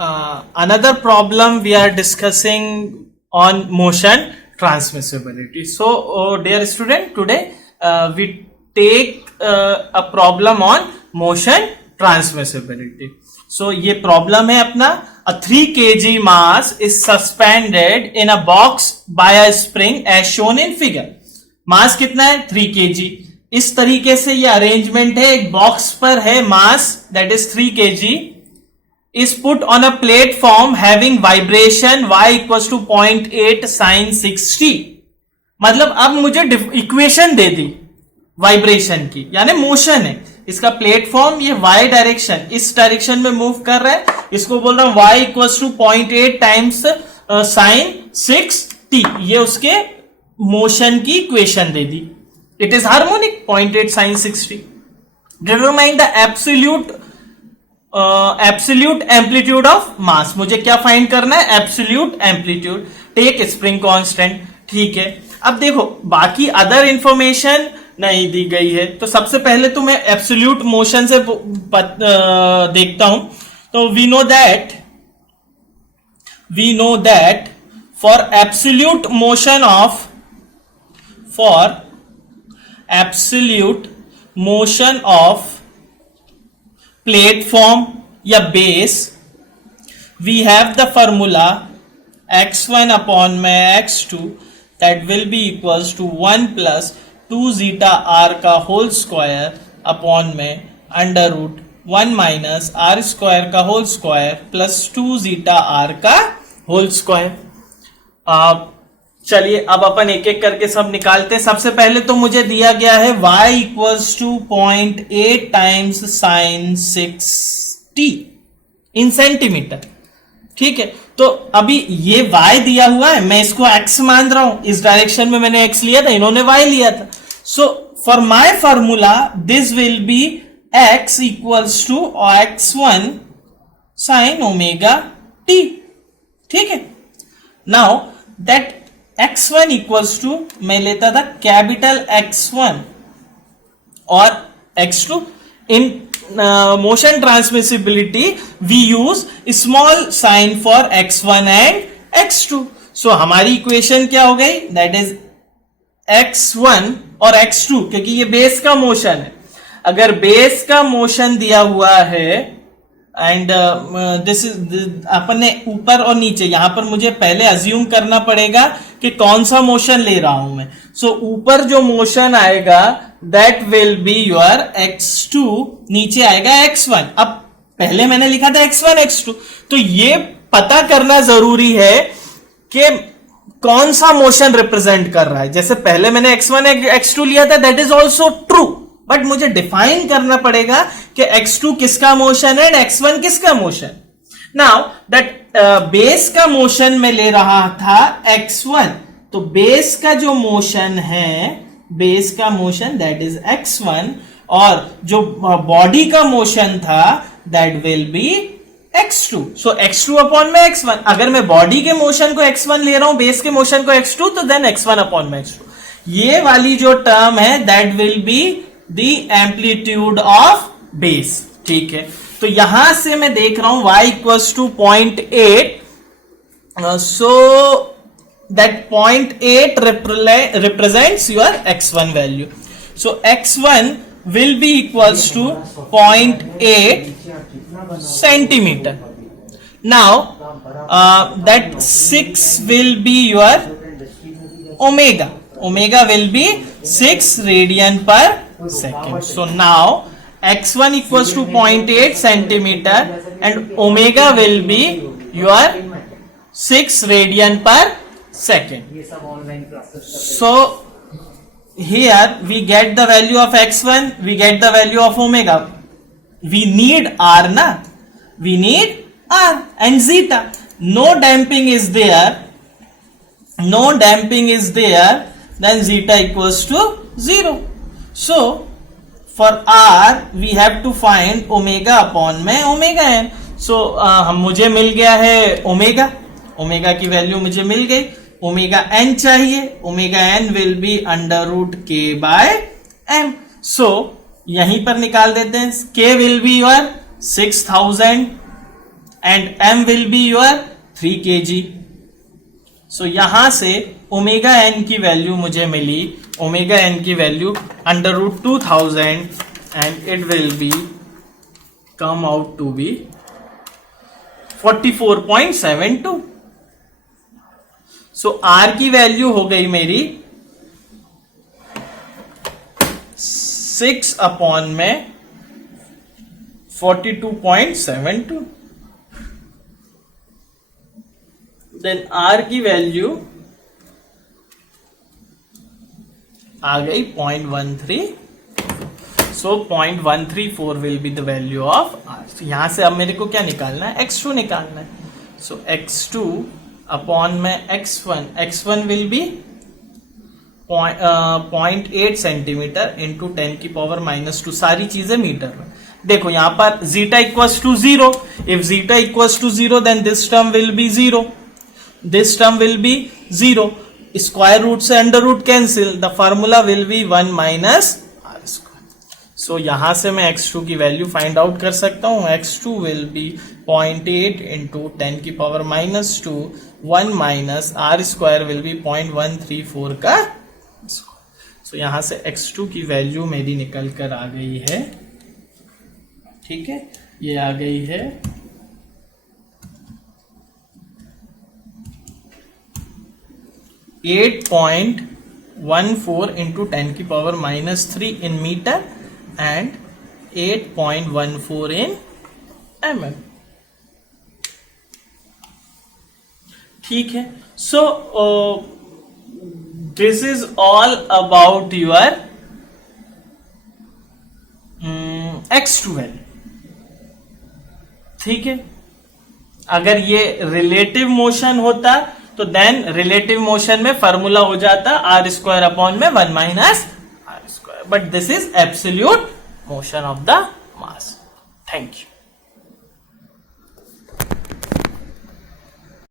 another problem we are discussing on motion transmissibility. So, dear student, today we take a problem on motion transmissibility. So, ये problem है अपना, a 3 kg mass is suspended in a box by a spring as shown in figure. मास कितना है 3 kg. इस तरीके से ये arrangement है, एक बॉक्स पर है mass that is 3 kg is put on a platform having vibration y equals to 0.8 sin 6t. मतलब अब मुझे इक्वेशन दे दी वाइब्रेशन की, यानी मोशन है इसका प्लेटफॉर्म, ये y डायरेक्शन, इस डायरेक्शन में मूव कर रहा है, इसको बोल रहा हूं y equals to 0.8 times sine 6t. ये उसके मोशन की इक्वेशन दे दी. It is harmonic 0.8 sin 6t. Determine the absolute amplitude of mass. मुझे क्या फाइंड करना है? Absolute amplitude. Take spring constant. ठीक है, अब देखो बाकी अदर इंफॉर्मेशन नहीं दी गई है, तो सबसे पहले तो मैं एब्सोल्यूट मोशन से देखता हूं. तो we know that for absolute motion of platform या base, we have the formula x1 upon में x2 that will be equals to 1 plus 2 zeta r का होल स्क्वायर अपॉन में under root 1 minus r square का whole square plus 2 zeta r का whole square. चलिए अब अपन एक एक करके सब निकालते हैं. सबसे पहले तो मुझे दिया गया है y equals to 0.8 times sine 6t in centimetre. ठीक है, तो अभी ये y दिया हुआ है, मैं इसको x मान रहा हूं, इस डायरेक्शन में मैंने x लिया था, इन्होंने y लिया था. So for my formula this will be x equals to x1 sine omega t. ठीक है, now that x1 equals to, मैं लेता था कैपिटल X1 और X2. In motion transmissibility we use small sine for x1 and x2. So हमारी equation क्या हो गई? दैट इज x1 और x2, क्योंकि ये बेस का मोशन है. अगर बेस का मोशन दिया हुआ है एंड दिस इज, अपन ने ऊपर और नीचे, यहां पर मुझे पहले अज्यूम करना पड़ेगा कि कौन सा मोशन ले रहा हूं मैं. सो ऊपर जो मोशन आएगा that will be your x2, नीचे आएगा x1. अब पहले मैंने लिखा था x1 x2, तो ये पता करना जरूरी है कि कौन सा मोशन रिप्रेजेंट कर रहा है. जैसे पहले मैंने x1 x2 लिया था, that is also true, but मुझे डिफाइन करना पड़ेगा कि x2 किसका मोशन है एंड x1 किसका मोशन. नाउ दैट बेस का मोशन में ले रहा था x1, तो बेस का जो मोशन है, बेस का मोशन दैट इज x1, और जो बॉडी का मोशन था that will B x2. So x2 upon में x1. अगर मैं बॉडी के मोशन को x1 ले रहा हूं, बेस के मोशन को x2, तो देन x1 अपॉन में x2. ये वाली जो टर्म है that will be the amplitude of base. ठीक है, तो यहां से मैं देख रहा हूं y equals to 0.8. So that 0.8 represents your x1 value. So x1 will be equals to 0.8 centimeter. Now that 6 will be your omega. Omega will be 6 radian per second. So now x1 equals to 0.8 centimeter and omega will be your 6 radian per second. So here we get the value of x1, we get the value of omega. We need r na, we need r and zeta. No damping is there, then zeta equals to 0. So for r we have to find omega upon में omega n. So मुझे मिल गया है omega की value मुझे मिल गई. Omega N चाहिए, omega N will be under root K by M. So यहीं पर निकाल देते हैं. K will be your 6000 and m will be your 3 kg. So यहां से ओमेगा एन की वैल्यू मुझे मिली, ओमेगा एन की value √2000 and it will be come out to be 44.72. So R की वैल्यू हो गई मेरी 6 अपॉन में 42.72. देन आर की वैल्यू आ गई 0.13. So 0.134 will be the value of R. यहां से अब मेरे को क्या निकालना है, x2 निकालना है. सो x2 अपॉन में x1 will be 0.8 centimetre into 10⁻². सारी चीजें मीटर में. देखो यहां पर zeta equals to 0. If zeta equals to 0 then this term will be 0. This term will be 0. Square root से under root cancel. The formula will be 1 minus are square. So यहां से मैं x2 की value find out कर सकता हूं. x2 will be 0.8 into 10⁻². 1 minus are square will be 0.134 का. सो यहां से x2 की वैल्यू मेरी निकल कर आ गई है. ठीक है, ये आ गई है 8.14 into 10⁻³ in metre and 8.14 in mm. ठीक है. So this is all about your x2 value. ठीक है, अगर ये रिलेटिव मोशन होता तो देन रिलेटिव मोशन में फॉर्मूला हो जाता r² अपॉन में 1 minus r². But this is absolute motion of the mass. Thank you.